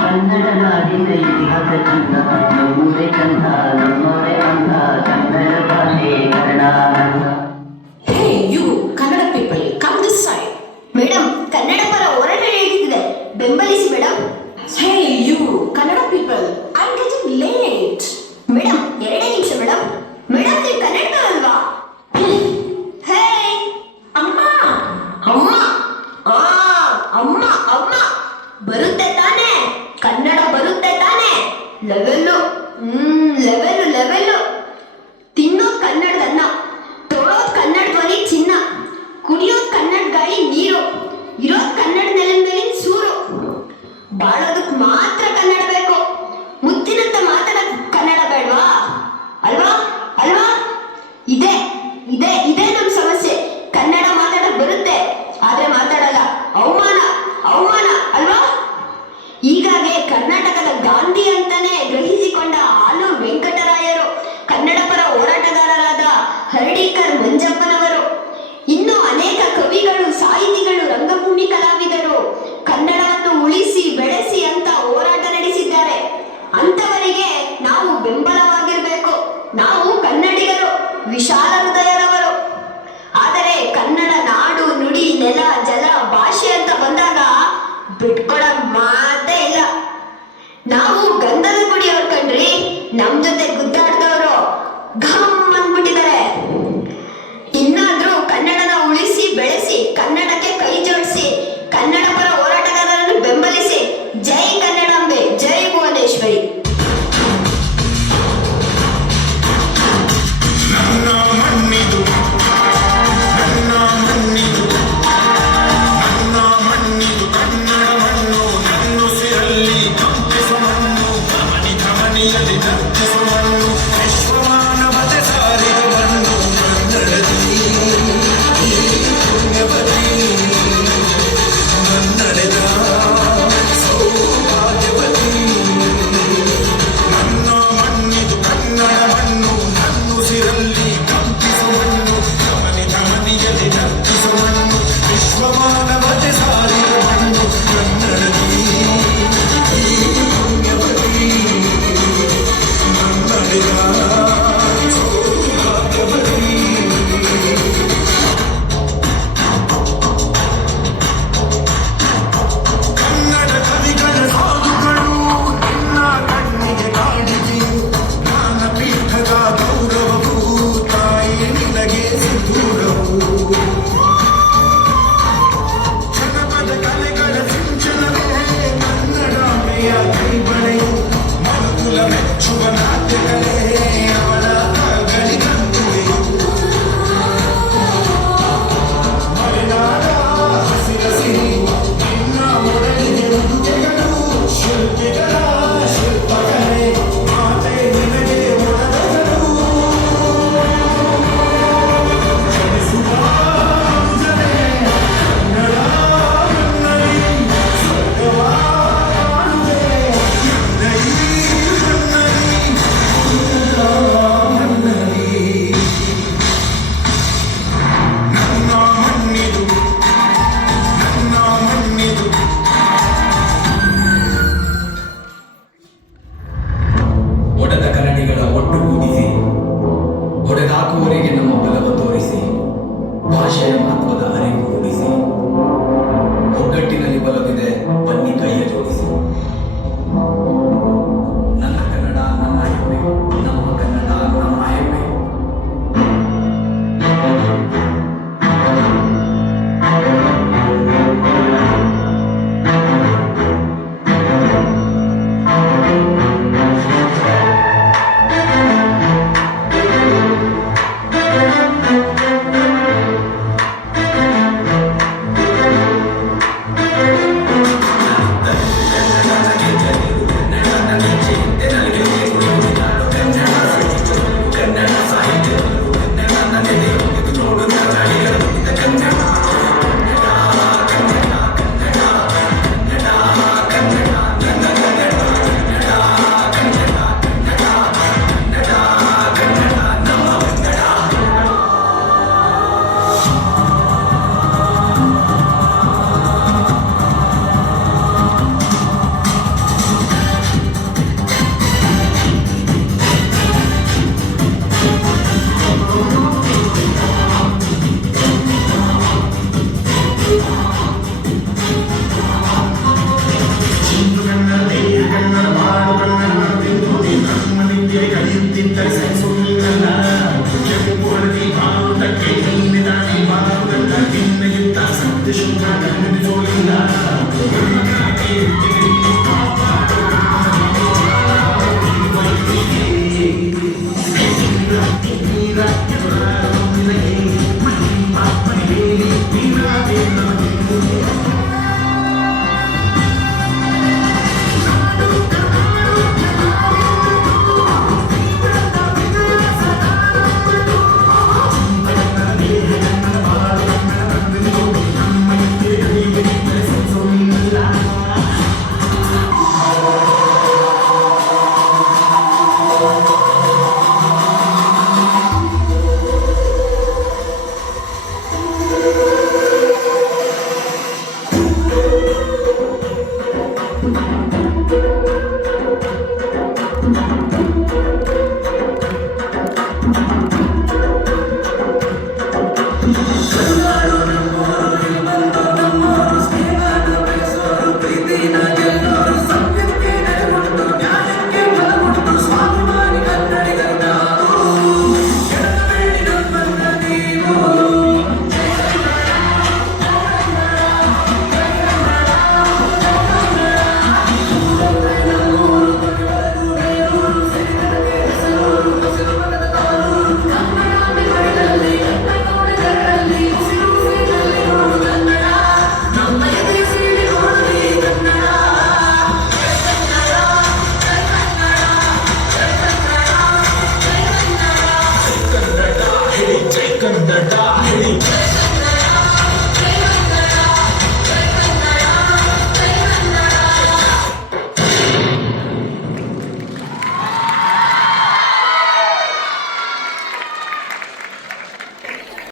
ಕನ್ನಡ ನಾಡಿನ ಇತಿಹಾಸ ಚಂದ ನಮ್ಮೂರೇ ಚಂದ ನಮ್ಮೂರೇ ಅಂದ ಕನ್ನಡ ಭಾಷೆ Kannada. Hey you Kannada people come this side. Madam, Kannada ಪರ ಹೋರಾಟ ನಡೆಯುತ್ತಿದೆ, ಬೆಂಬಲಿಸಿ madam. Hey you Kannada people I am getting late. Madam, 2 ನಿಮಿಷ ಮೇಡಮ್. ಮೇಡಮ್, ನೀವು ಕನ್ನಡ ಅಲ್ವಾ? ಹೇ ಅಮ್ಮ ಅಮ್ಮ ಆ ಅಮ್ಮ ಅಮ್ಮ ಬರುತ್ತೆ ತಾನೇ? ಕನ್ನಡ ಬರುತ್ತೆ ತಾನೇ? Level level level. ತಿನ್ನೋದು ಕನ್ನಡದ ಅನ್ನ, ತೊಳೋದು ಕನ್ನಡ ಧ್ವನಿ ಚಿನ್ನ, ಕುಡಿಯೋದು ಕನ್ನಡ ಗಾಳಿ ನೀರು, ಇರೋದು ಕನ್ನಡ ನೆಲದ ಮೇಲಿನ ಸೂರು. ಬಾಳೋದಕ್ಕೆ ಮಾತ್ರ ಕನ್ನಡ ಬೇಕು, ಮುತ್ತಿನಂತ ಮಾತಾಡೋದು ಕನ್ನಡ ಬೇಡವಾ? ಅಲ್ವಾ ಅಲ್ವಾ? ಇದೇ ಇದೇ ಇದೇ ನಮ್ಮ ಸಮಸ್ಯೆ. ಕನ್ನಡ ಮಾತಾಡಕ್ ಬರುತ್ತೆ, ಆದ್ರೆ ಮಾತಾಡಲ್ಲ. ಅವಮಾನ ಅವಮಾನ ಅಲ್ವಾ? ಹೀಗಾಗಿ ಕರ್ನಾಟಕದ ಗಾಂಧಿ ಅಂತಾನೆ ಗ್ರಹಿಸಿಕೊಂಡ ಆಲೂರು ವೆಂಕಟರಾಯರು, ಕನ್ನಡ ಪರ ಹೋರಾಟಗಾರರಾದ ಹರ್ಡೀಕರ್ ಮಂಜಪ್ಪನವರು, ಇನ್ನೂ ಅನೇಕ ಕವಿಗಳು, ಸಾಹಿತಿಗಳು, ರಂಗಭೂಮಿ ಕಲಾವಿದರು ಕನ್ನಡವನ್ನು ಉಳಿಸಿ ಬೆಳೆಸಿ ಅಂತ ಹೋರಾಟ ನಡೆಸಿದ್ದಾರೆ. ಅಂತವರಿಗೆ ನಾವು ಬೆಂಬಲವಾಗಿರ್ಬೇಕು. ನಾವು ಕನ್ನಡಿಗರು, ವಿಶಾಲ ಹೃದಯರವರು. ಆದರೆ ಕನ್ನಡ ನಾಡು ನುಡಿ ನೆಲ ಜಲ ಭಾಷೆ ಅಂತ ಬಂದಾಗ ಬಿಟ್ಕೊಡೋ ಮಾತೇ ಇಲ್ಲ. ನಾವು ಗಂಧದ ಗುಡಿಯವ್ರು ಕಣ್ರಿ, ನಮ್ ಜೊತೆ ಗುದ್ದಾಡ್ದವರು ಘಮ್ ಅಂದ್ಬಿಟ್ಟಿದ್ದಾರೆ. ಇನ್ನಾದ್ರೂ ಕನ್ನಡನ ಉಳಿಸಿ ಬೆಳೆಸಿ, ಕನ್ನಡಕ್ಕೆ ಕೈ ಜೋಡಿಸಿ, ಕನ್ನಡ ಪರ ಹೋರಾಟಗಾರರನ್ನು ಬೆಂಬಲಿಸಿ. ಜೈ ಕನ್ನಡಾಂಬೆ, ಜೈ ಭುವನೇಶ್ವರಿ.